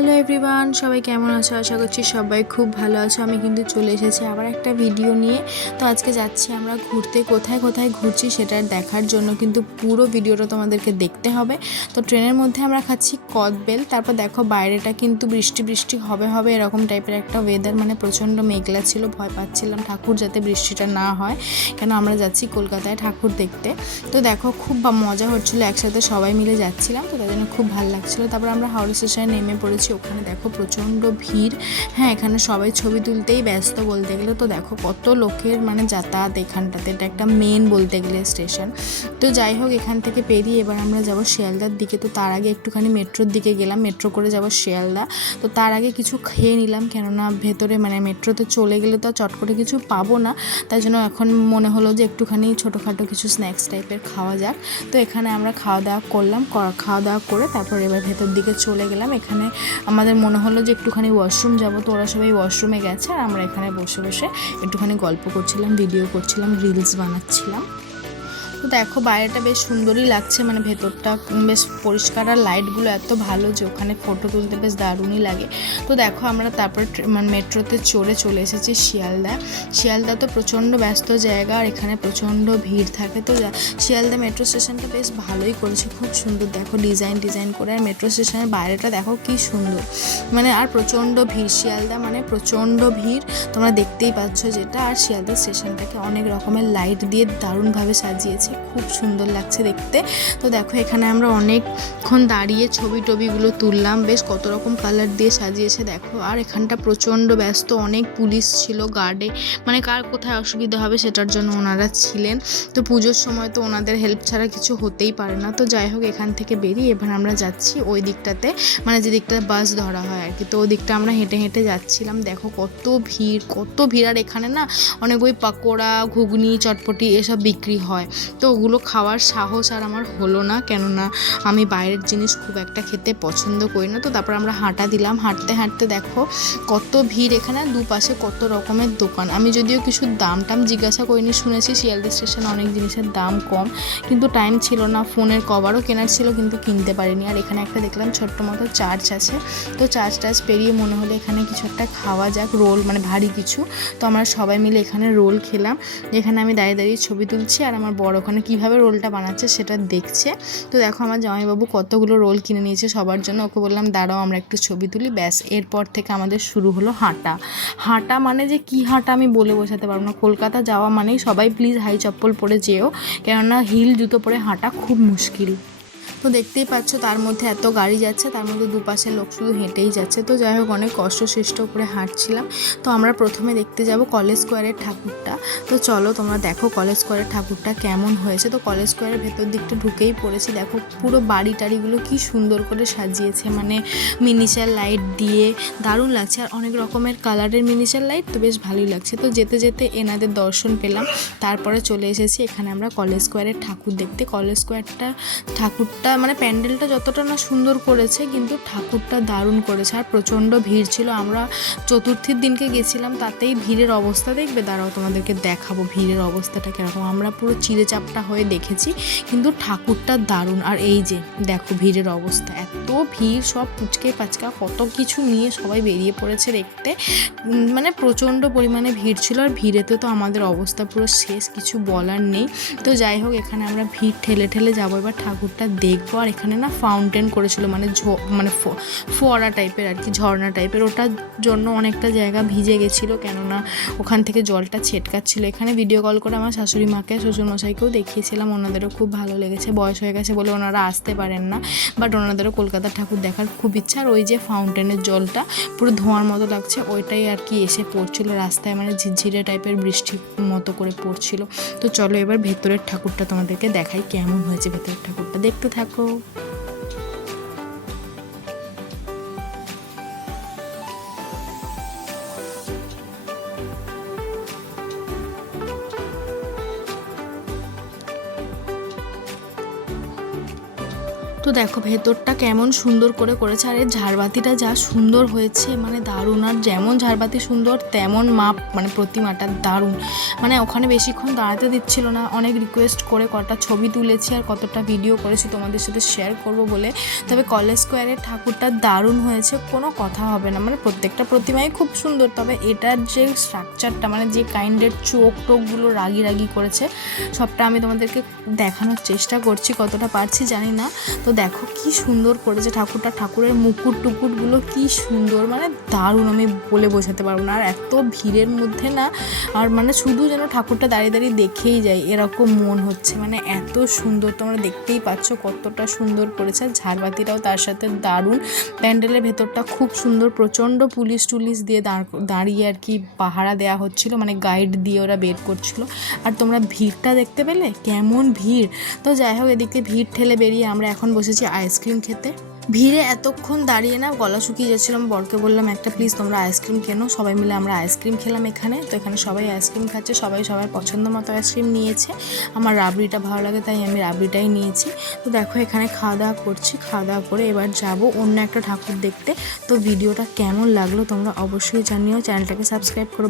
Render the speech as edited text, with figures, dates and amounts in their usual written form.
Hello everyone, সবাই কেমন আছো? আশা করছি সবাই খুব ভালো আছো। আমি কিন্তু চলে এসেছি আবার একটা ভিডিও নিয়ে। তো আজকে যাচ্ছি আমরা ঘুরতে। কোথায় কোথায় ঘুরছি সেটা দেখার জন্য কিন্তু পুরো ভিডিওটা তোমাদেরকে দেখতে হবে। তো ট্রেনের মধ্যে আমরা খাচ্ছি কদবেল। তারপর দেখো বাইরেটা কিন্তু বৃষ্টি বৃষ্টি হবে হবে এরকম টাইপের একটা ওয়েদার, মানে প্রচণ্ড মেঘলা ছিল। ভয় পাচ্ছিলাম ঠাকুর যাতে বৃষ্টিটা না হয়, কেন আমরা যাচ্ছি কলকাতায় ঠাকুর দেখতে। তো দেখো খুব মজা হচ্ছিলো, একসাথে সবাই মিলে যাচ্ছিলাম, তো তার জন্য খুব ভালো লাগছিলো। তারপর আমরা হাওড়া স্টেশনে নেমে পড়েছি। ওখানে দেখো প্রচণ্ড ভিড়। হ্যাঁ, এখানে সবাই ছবি তুলতেই ব্যস্ত বলতে গেলে। তো দেখো কত লোকের মানে যাতায়াত এখানটাতে, এটা একটা মেন বলতে গেলে স্টেশন। তো যাই হোক, এখান থেকে পেরিয়ে এবার আমরা যাবো শিয়ালদার দিকে। তো তার আগে একটুখানি মেট্রোর দিকে গেলাম, মেট্রো করে যাবো শিয়ালদা। তো তার আগে কিছু খেয়ে নিলাম, কেননা ভেতরে মানে মেট্রোতে চলে গেলে তো চট করে কিছু পাবো না। তাই জন্য এখন মনে হলো যে একটুখানি ছোটোখাটো কিছু স্ন্যাক্স টাইপের খাওয়া যাক। তো এখানে আমরা খাওয়া দাওয়া করলাম, খাওয়া দাওয়া করে তারপর এবার ভেতর দিকে চলে গেলাম। এখানে আমাদের মনে হলো যে একটুখানি ওয়াশরুম যাবো, তো ওরা সবাই ওয়াশরুমে গেছে আর আমরা এখানে বসে বসে একটুখানি গল্প করছিলাম, ভিডিও করছিলাম, রিলস বানাচ্ছিলাম। তো দেখো বাইরেটা বেশ সুন্দরই লাগছে, মানে ভেতরটা বেশ পরিষ্কার আর লাইটগুলো এত ভালো যে ওখানে ফটো তুলতে বেশ দারুণই লাগে। তো দেখো আমরা তারপর মেট্রোতে চলে এসেছি শিয়ালদা। শিয়ালদা তো প্রচণ্ড ব্যস্ত জায়গা আর এখানে প্রচণ্ড ভিড় থাকে। তো শিয়ালদা মেট্রো স্টেশনটা বেশ ভালোই করেছে, খুব সুন্দর দেখো ডিজাইন করে। আর মেট্রো স্টেশনের বাইরেটা দেখো কি সুন্দর, মানে আর প্রচণ্ড ভিড়। শিয়ালদা মানে প্রচণ্ড ভিড়, তোমরা দেখতেই পাচ্ছ যেটা। আর শিয়ালদা স্টেশনটাকে অনেক রকমের লাইট দিয়ে দারুণভাবে সাজিয়েছে, খুব সুন্দর লাগছে দেখতে। তো দেখো এখানে আমরা অনেকক্ষণ দাঁড়িয়ে ছবি টবিগুলো তুললাম, বেশ কত রকম কালার দিয়ে সাজিয়েছে দেখো। আর এখানটা প্রচণ্ড ব্যস্ত, অনেক পুলিশ ছিল গার্ডে, মানে কার কোথায় অসুবিধা হবে সেটার জন্য ওনারা ছিলেন। তো পুজোর সময় তো ওনাদের হেল্প ছাড়া কিছু হতেই পারে না। তো যাই হোক, এখান থেকে বেরিয়ে এবার আমরা যাচ্ছি ওই দিকটাতে, মানে যে দিকটাতে বাস ধরা হয় আর কি। তো ওই দিকটা আমরা হেঁটে হেঁটে যাচ্ছিলাম। দেখো কত ভিড়। আর এখানে না অনেক ওই পাকোড়া, ঘুগনি, চটপটি এসব বিক্রি হয়। তো ওগুলো খাওয়ার সাহস আর আমার হলো না, কেননা আমি বাইরের জিনিস খুব একটা খেতে পছন্দ করি না। তো তারপর আমরা হাঁটা দিলাম, হাঁটতে হাঁটতে দেখো কত ভিড়। এখানে দুপাশে কত রকমের দোকান। আমি যদিও কিছু দাম জিজ্ঞাসা করিনি, শুনেছি শিয়ালদা স্টেশনে অনেক জিনিসের দাম কম, কিন্তু টাইম ছিল না। ফোনের কভারও কেনার ছিল কিন্তু কিনতে পারিনি। আর এখানে একটা দেখলাম ছোট্ট মতো চার্চ আছে। তো চার্চ পেরিয়ে মনে হলো এখানে কিছু একটা খাওয়া যাক, রোল মানে ভারী কিছু। তো আমরা সবাই মিলে এখানে রোল খেলাম। এখানে আমি দাঁড়িয়ে ছবি তুলছি আর আমার বড় ওখানে কীভাবে রোলটা বানাচ্ছে সেটা দেখছে। তো দেখো আমার জামাইবাবু কতগুলো রোল কিনে নিয়েছে সবার জন্য। ওকে বললাম দাঁড়াও আমরা একটু ছবি তুলি, ব্যাস। এরপর থেকে আমাদের শুরু হলো হাঁটা মানে যে কী হাঁটা আমি বলে বোঝাতে পারবো না। কলকাতা যাওয়া মানেই সবাই প্লিজ হাই চপ্পল পরে যেও, কেননা হিল জুতো পরে হাঁটা খুব মুশকিল। তো দেখতেই পাচ্ছ তার মধ্যে এত গাড়ি যাচ্ছে, তার মধ্যে দুপাশে লোক শুধু হেঁটেই যাচ্ছে। তো যাই হোক, অনেক কষ্টসৃষ্ট করে হাঁটছিলাম। তো আমরা প্রথমে দেখতে যাব কলেজ স্কোয়ারের ঠাকুরটা। তো চলো তোমরা দেখো কলেজ স্কোয়ারের ঠাকুরটা কেমন হয়েছে। তো কলেজ স্কোয়ারের ভেতর দিকটা ঢুকেই পড়েছি। দেখো পুরো বাড়ি টাড়িগুলো কি সুন্দর করে সাজিয়েছে, মানে মিনিচার লাইট দিয়ে দারুণ লাগছে। আর অনেক রকমের কালারের মিনিচার লাইট, তো বেশ ভালোই লাগছে। তো যেতে যেতে এনাদের দর্শন পেলাম, তারপরে চলে এসেছি এখানে আমরা কলেজ স্কোয়ারের ঠাকুর দেখতে। কলেজ স্কোয়ারটা ঠাকুরটা মানে প্যান্ডেলটা যতটা না সুন্দর করেছে, কিন্তু ঠাকুরটা দারুণ করেছে। আর প্রচণ্ড ভিড় ছিল। আমরা চতুর্থীর দিনকে গেছিলাম, তাতেই ভিড়ের অবস্থা দেখবে, দাঁড়াও তোমাদেরকে দেখাবো ভিড়ের অবস্থাটা কীরকম। আমরা পুরো চিড়েচাপটা হয়ে দেখেছি, কিন্তু ঠাকুরটা দারুণ। আর এই যে দেখো ভিড়ের অবস্থা, এত ভিড়, সব পুচকে পাচকা কত কিছু নিয়ে সবাই বেরিয়ে পড়েছে দেখতে। মানে প্রচণ্ড পরিমাণে ভিড় ছিল। আর ভিড়েতে তো আমাদের অবস্থা পুরো শেষ, কিছু বলার নেই। তো যাই হোক, এখানে আমরা ভিড় ঠেলে যাবো এবার ঠাকুরটা দেখবো। আর এখানে না ফাউন্টেন করেছিল, মানে ফোয়ারা টাইপের আর কি, ঝর্ণা টাইপের। ওটার জন্য অনেকটা জায়গা ভিজে গেছিলো, কেননা ওখান থেকে জলটা ছেটকাচ্ছিলো। এখানে ভিডিও কল করে আমার শাশুড়ি মাকে, শ্বশুরমশাইকেও দেখিয়েছিলাম, ওনাদেরও খুব ভালো লেগেছে। বয়স হয়ে গেছে বলে ওনারা আসতে পারেন না, বাট ওনাদেরও কলকাতার ঠাকুর দেখার খুব ইচ্ছা। আর ওই যে ফাউন্টেনের জলটা পুরো ধোঁয়ার মতো লাগছে, ওইটাই আর কি এসে পড়ছিলো রাস্তায়, মানে ঝিরঝিরে টাইপের বৃষ্টির মতো করে পড়ছিল। তো চলো এবার ভেতরের ঠাকুরটা তোমাদেরকে দেখাই কেমন হয়েছে। ভেতরের ঠাকুরটা দেখতে থাকো। তো দেখো ভেতরটা কেমন সুন্দর করে করেছে, আর এর ঝাড়বাতিটা যা সুন্দর হয়েছে মানে দারুণ। আর যেমন ঝাড়বাতি সুন্দর তেমন মাপ, মানে প্রতিমাটা দারুণ। মানে ওখানে বেশিক্ষণ দাঁড়াতে দিচ্ছিল না, অনেক রিকোয়েস্ট করে কটা ছবি তুলেছি আর কতটা ভিডিও করেছি তোমাদের সাথে শেয়ার করব বলে। তবে কলেজ স্কোয়ারের ঠাকুরটা দারুণ হয়েছে, কোনো কথা হবে না। মানে প্রত্যেকটা প্রতিমাই খুব সুন্দর, তবে এটার যে স্ট্রাকচারটা মানে যে কাইন্ডের চোখ টোকগুলো রাগি রাগি করেছে সবটা আমি তোমাদেরকে দেখানোর চেষ্টা করছি, কতটা পারছি জানি না। তো দেখো কি সুন্দর করেছে ঠাকুরটা, ঠাকুরের মুকুট টুকুটগুলো কি সুন্দর, মানে দারুণ, আমি বলে বোঝাতে পারবো না। আর এত ভিড়ের মধ্যে না, আর মানে শুধু যেন ঠাকুরটা দাঁড়িয়ে দাঁড়িয়ে দেখেই যায় এরকম মন হচ্ছে, মানে এত সুন্দর। তোমরা দেখতেই পাচ্ছ কতটা সুন্দর করেছে। আর ঝাড়বাতিটাও তার সাথে দারুণ। প্যান্ডেলের ভেতরটা খুব সুন্দর, প্রচণ্ড পুলিশ টুলিশ দিয়ে দাঁড়িয়ে আর কি পাহারা দেওয়া হচ্ছিলো, মানে গাইড দিয়ে ওরা বের করছিল। আর তোমরা ভিড়টা দেখতে পেলে কেমন ভিড়। তো যাই হোক, এদিকে ভিড় ঠেলে বেরিয়ে আমরা এখন বসেছি আইসক্রিম খেতে। ভিড়ে এতক্ষণ দাঁড়িয়ে না গলা শুকিয়ে যাচ্ছিলাম, বরকে বললাম একটা প্লিজ তোমরা আইসক্রিম কেনো। সবাই মিলে আমরা আইসক্রিম খেলাম এখানে। তো এখানে সবাই আইসক্রিম খাচ্ছে, সবাই সবার পছন্দ মতো আইসক্রিম নিয়েছে। আমার রাবড়িটা ভালো লাগে তাই আমি রাবড়িটাই নিয়েছি। তো দেখো এখানে খাওয়া দাওয়া করছি, খাওয়া দাওয়া করে এবার যাব অন্য একটা ঠাকুর দেখতে। তো ভিডিওটা কেমন লাগলো তোমরা অবশ্যই জানিও, চ্যানেলটাকে সাবস্ক্রাইব করো।